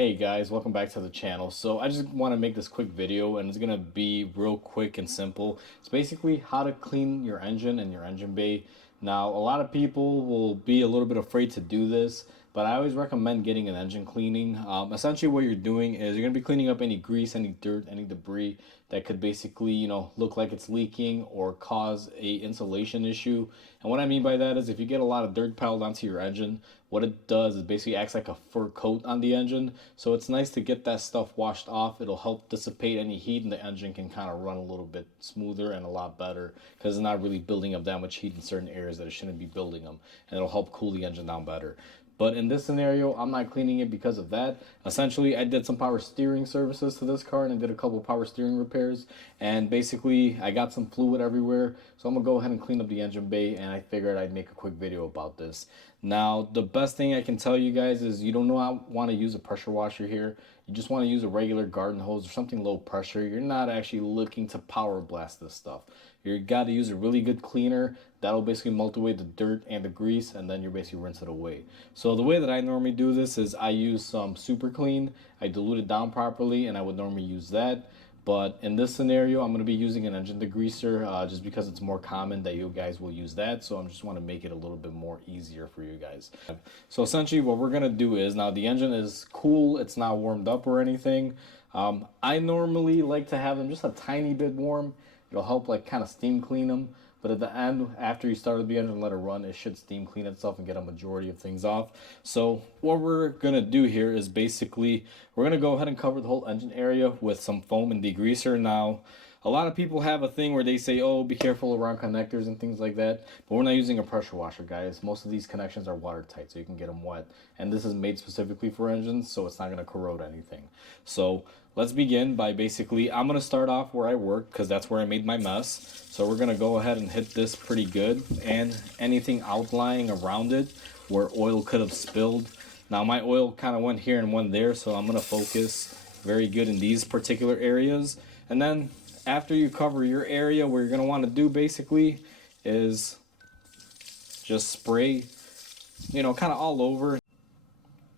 Hey guys, welcome back to the channel. So I just want to make this quick video and it's going to be real quick and simple. It's basically how to clean your engine and your engine bay. Now, a lot of people will be a little bit afraid to do this, but I always recommend getting an engine cleaning. Essentially what you're doing is you're going to be cleaning up any grease, any dirt, any debris that could basically, look like it's leaking or cause a insulation issue. And what I mean by that is if you get a lot of dirt piled onto your engine, what it does is basically acts like a fur coat on the engine. So it's nice to get that stuff washed off. It'll help dissipate any heat and the engine can kind of run a little bit smoother and a lot better because it's not really building up that much heat in certain areas that it shouldn't be building them. And it'll help cool the engine down better. But in this scenario, I'm not cleaning it because of that. Essentially, I did some power steering services to this car and I did a couple power steering repairs. And basically, I got some fluid everywhere. So I'm going to go ahead and clean up the engine bay. And I figured I'd make a quick video about this. Now, the best thing I can tell you guys is you don't want to use a pressure washer here. You just want to use a regular garden hose or something low pressure. You're not actually looking to power blast this stuff. You got to use a really good cleaner. That'll basically melt away the dirt and the grease, and then you basically rinse it away. So the way that I normally do this is I use some super clean. I dilute it down properly, and I would normally use that. But in this scenario, I'm going to be using an engine degreaser just because it's more common that you guys will use that. So I just want to make it a little bit more easier for you guys. So essentially what we're going to do is now the engine is cool. It's not warmed up or anything. I normally like to have them just a tiny bit warm. It'll help like kind of steam clean them. But at the end, after you start the engine and let it run, it should steam clean itself and get a majority of things off. So what we're going to do here is basically, we're going to go ahead and cover the whole engine area with some foam and degreaser. Now, a lot of people have a thing where they say, oh, be careful around connectors and things like that. But we're not using a pressure washer, guys. Most of these connections are watertight, so you can get them wet. And this is made specifically for engines, so it's not going to corrode anything. So let's begin by basically, I'm going to start off where I work because that's where I made my mess. So we're going to go ahead and hit this pretty good. And anything outlying around it where oil could have spilled. Now my oil kind of went here and went there, so I'm going to focus very good in these particular areas. And then after you cover your area, what you're going to want to do basically is just spray, kind of all over.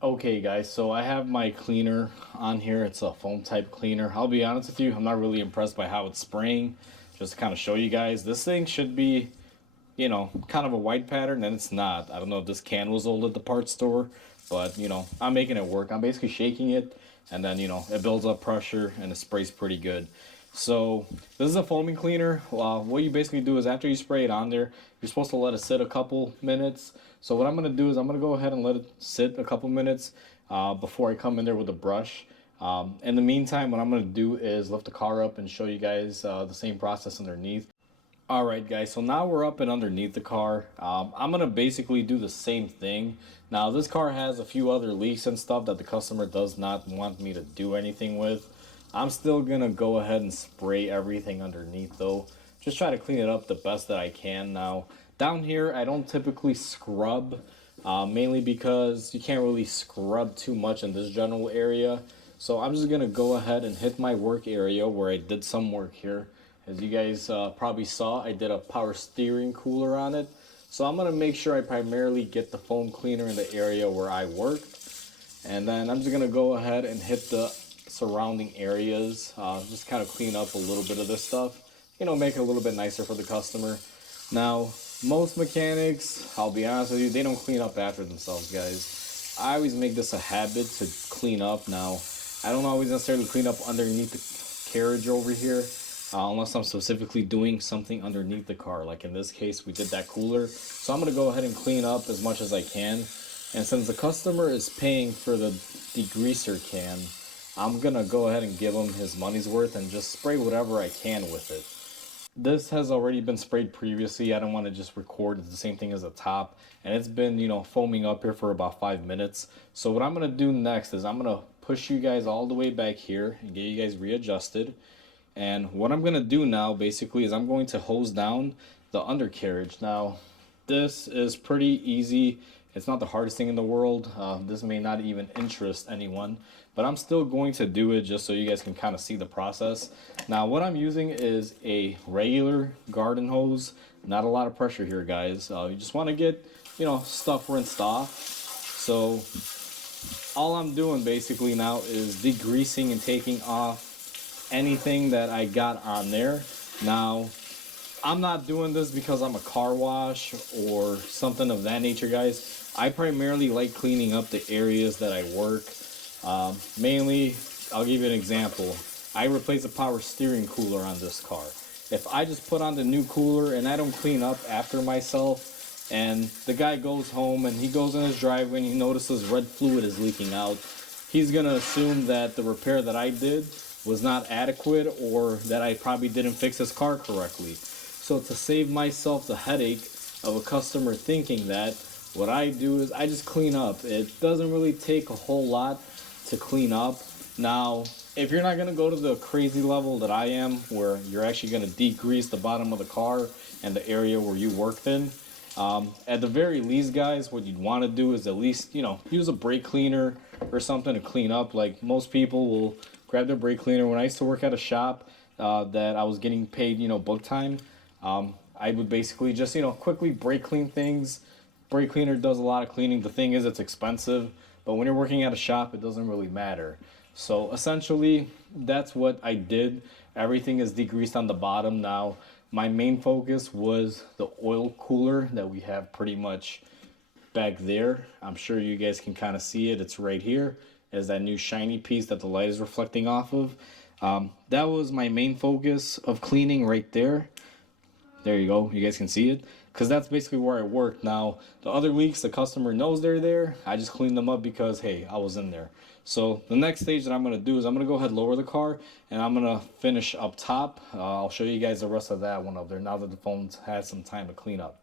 Okay guys, so I have my cleaner on here. It's a foam type cleaner. I'll be honest with you, I'm not really impressed by how it's spraying. Just to kind of show you guys, this thing should be, kind of a white pattern, and it's not. I don't know if this can was old at the parts store, but I'm making it work. I'm basically shaking it, and then it builds up pressure and it sprays pretty good. So this is a foaming cleaner. What you basically do is after you spray it on there, you're supposed to let it sit a couple minutes. So what I'm going to do is I'm going to go ahead and let it sit a couple minutes before I come in there with a brush. In the meantime, what I'm going to do is lift the car up and show you guys the same process underneath. Alright guys, so now we're up and underneath the car. I'm going to basically do the same thing. Now this car has a few other leaks and stuff that the customer does not want me to do anything with. I'm still going to go ahead and spray everything underneath though. Just try to clean it up the best that I can. Now down here I don't typically scrub, mainly because you can't really scrub too much in this general area. So I'm just going to go ahead and hit my work area where I did some work here. As you guys probably saw, I did a power steering cooler on it. So I'm going to make sure I primarily get the foam cleaner in the area where I worked. And then I'm just going to go ahead and hit the surrounding areas, just kind of clean up a little bit of this stuff, make it a little bit nicer for the customer. Now, most mechanics, I'll be honest with you, they don't clean up after themselves, guys. I always make this a habit to clean up. Now, I don't always necessarily clean up underneath the carriage over here, unless I'm specifically doing something underneath the car. Like in this case, we did that cooler. So I'm going to go ahead and clean up as much as I can. And since the customer is paying for the degreaser can, I'm going to go ahead and give him his money's worth and just spray whatever I can with it. This has already been sprayed previously. I don't want to just record. It's the same thing as the top. And it's been, foaming up here for about 5 minutes. So what I'm going to do next is I'm going to push you guys all the way back here and get you guys readjusted. And what I'm going to do now basically is I'm going to hose down the undercarriage. Now, this is pretty easy. It's not the hardest thing in the world. This may not even interest anyone, but I'm still going to do it just so you guys can kind of see the process. Now, what I'm using is a regular garden hose. Not a lot of pressure here, guys. You just want to get, stuff rinsed off. So all I'm doing basically now is degreasing and taking off anything that I got on there. Now, I'm not doing this because I'm a car wash or something of that nature, guys. I primarily like cleaning up the areas that I work. Mainly, I'll give you an example. I replaced a power steering cooler on this car. If I just put on the new cooler and I don't clean up after myself, and the guy goes home and he goes in his driveway and he notices red fluid is leaking out, he's gonna assume that the repair that I did was not adequate or that I probably didn't fix his car correctly. So to save myself the headache of a customer thinking that, what I do is I just clean up. It doesn't really take a whole lot to clean up. Now, if you're not gonna go to the crazy level that I am, where you're actually gonna degrease the bottom of the car and the area where you worked in, at the very least, guys, what you'd want to do is at least, use a brake cleaner or something to clean up. Like most people will grab their brake cleaner. When I used to work at a shop that I was getting paid, book time, I would basically just, quickly brake clean things. Brake cleaner does a lot of cleaning. The thing is, it's expensive, but when you're working at a shop, it doesn't really matter. So essentially, that's what I did. Everything is degreased on the bottom. Now, my main focus was the oil cooler that we have pretty much back there. I'm sure you guys can kind of see it. It's right here as that new shiny piece that the light is reflecting off of. That was my main focus of cleaning right there. There you go. You guys can see it. Because that's basically where I work. Now, the other leaks, the customer knows they're there. I just clean them up because, hey, I was in there. So the next stage that I'm going to do is I'm going to go ahead and lower the car. And I'm going to finish up top. I'll show you guys the rest of that one up there now that the phone's had some time to clean up.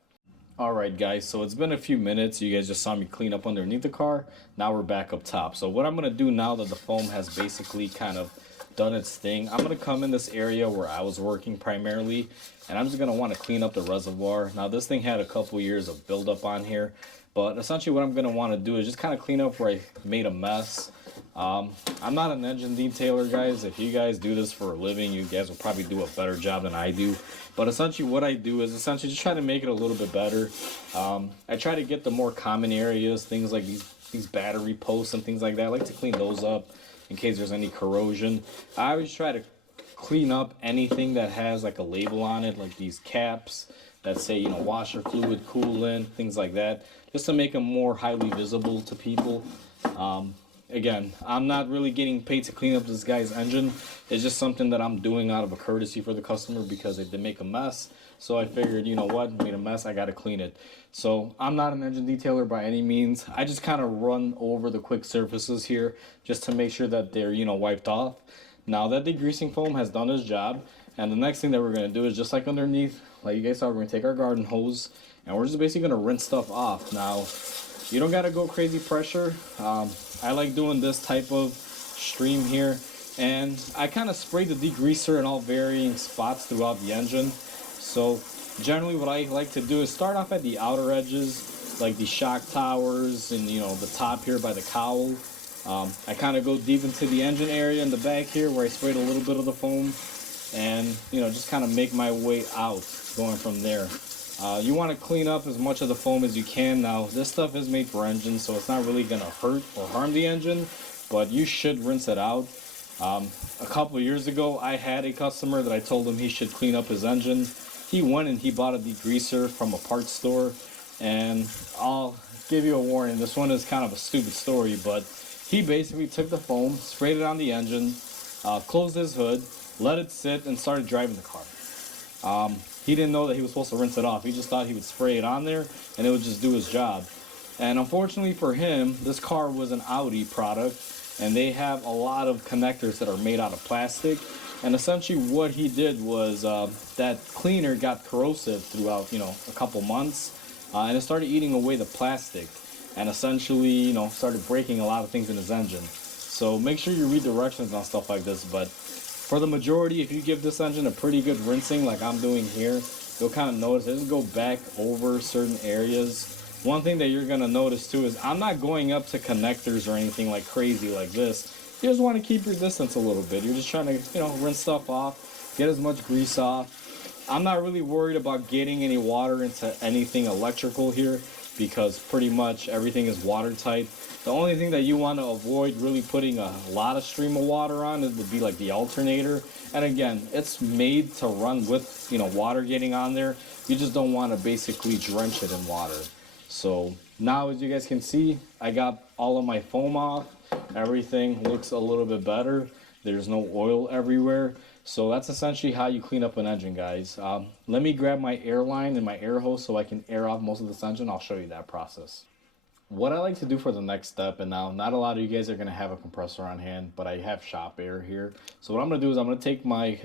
Alright guys, so it's been a few minutes. You guys just saw me clean up underneath the car. Now we're back up top. So what I'm going to do now that the foam has basically kind of done its thing, I'm going to come in this area where I was working primarily, and I'm just going to want to clean up the reservoir. Now this thing had a couple years of buildup on here, but essentially what I'm going to want to do is just kind of clean up where I made a mess. I'm not an engine detailer, guys. If you guys do this for a living, you guys will probably do a better job than I do. But essentially what I do is essentially just try to make it a little bit better. I try to get the more common areas, things like these battery posts and things like that. I like to clean those up in case there's any corrosion. I always try to clean up anything that has like a label on it, like these caps that say, washer fluid, coolant, things like that, just to make them more highly visible to people. Again, I'm not really getting paid to clean up this guy's engine. It's just something that I'm doing out of a courtesy for the customer because they make a mess. So I figured, you know what, made a mess, I gotta clean it. So I'm not an engine detailer by any means. I just kind of run over the quick surfaces here just to make sure that they're, wiped off. Now that degreasing foam has done its job, and the next thing that we're gonna do is just like underneath, like you guys saw, we're gonna take our garden hose and we're just basically gonna rinse stuff off. Now, you don't gotta go crazy pressure. I like doing this type of stream here, and I kind of spray the degreaser in all varying spots throughout the engine. So generally what I like to do is start off at the outer edges, like the shock towers and the top here by the cowl. I kind of go deep into the engine area in the back here where I sprayed a little bit of the foam, and just kind of make my way out going from there. You want to clean up as much of the foam as you can. Now, this stuff is made for engines, so it's not really going to hurt or harm the engine, but you should rinse it out. A couple of years ago, I had a customer that I told him he should clean up his engine. He went and he bought a degreaser from a parts store, and I'll give you a warning. This one is kind of a stupid story, but he basically took the foam, sprayed it on the engine, closed his hood, let it sit, and started driving the car. He didn't know that he was supposed to rinse it off. He just thought he would spray it on there and it would just do his job. And unfortunately for him, this car was an Audi product, and they have a lot of connectors that are made out of plastic. And essentially what he did was that cleaner got corrosive throughout, a couple months, and it started eating away the plastic, and essentially, started breaking a lot of things in his engine. So make sure you read directions on stuff like this, but for the majority, if you give this engine a pretty good rinsing like I'm doing here, you'll kind of notice it doesn't go back over certain areas. One thing that you're going to notice too is I'm not going up to connectors or anything like crazy like this. You just want to keep your distance a little bit. You're just trying to, rinse stuff off, get as much grease off. I'm not really worried about getting any water into anything electrical here. because pretty much everything is watertight. The only thing that you want to avoid really putting a lot of stream of water on it would be like the alternator. And again, it's made to run with, you know, water getting on there. You just don't want to basically drench it in water. So now, as you guys can see, I got all of my foam off. Everything looks a little bit better. There's no oil everywhere. So that's essentially how you clean up an engine, guys. Let me grab my air line and my air hose so I can air off most of this engine. I'll show you that process. What I like to do for the next step, and now not a lot of you guys are going to have a compressor on hand, but I have shop air here. So what I'm going to do is I'm going to take my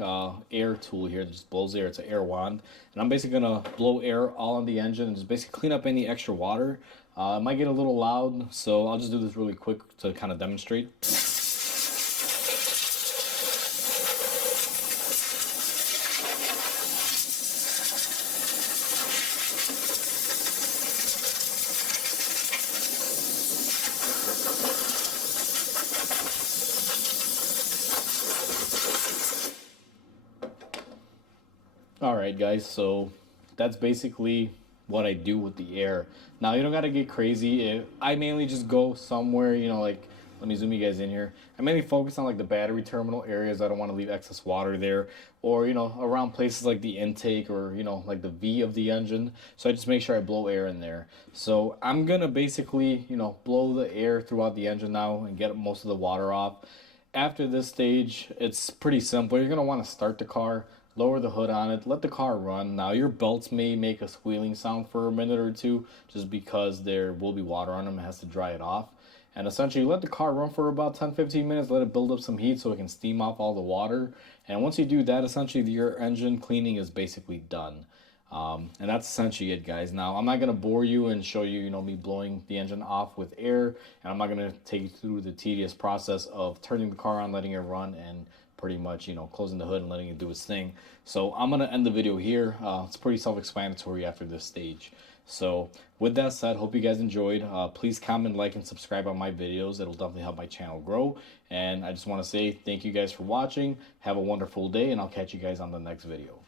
air tool here that just blows air. It's an air wand. And I'm basically going to blow air all on the engine and just basically clean up any extra water. It might get a little loud, so I'll just do this really quick to kind of demonstrate. All right, guys, so that's basically what I do with the air. Now, you don't got to get crazy. I mainly just go somewhere, you know, like, let me zoom you guys in here. I mainly focus on like the battery terminal areas. I don't want to leave excess water there, or, you know, around places like the intake or, you know, like the V of the engine. So I just make sure I blow air in there. So I'm going to basically, you know, blow the air throughout the engine now and get most of the water off. After this stage, it's pretty simple. You're going to want to start the car, lower the hood on it, let the car run. Now, your belts may make a squealing sound for a minute or two just because there will be water on them. It has to dry it off. And essentially, let the car run for about 10-15 minutes, let it build up some heat so it can steam off all the water. And once you do that, essentially, your engine cleaning is basically done. And that's essentially it, guys. Now, I'm not going to bore you and show you, you know, me blowing the engine off with air. And I'm not going to take you through the tedious process of turning the car on, letting it run, and pretty much, you know, closing the hood and letting it do its thing. So I'm going to end the video here. It's pretty self-explanatory after this stage. So with that said, hope you guys enjoyed. Please comment, like, and subscribe on my videos. It'll definitely help my channel grow. And I just want to say thank you guys for watching. Have a wonderful day, and I'll catch you guys on the next video.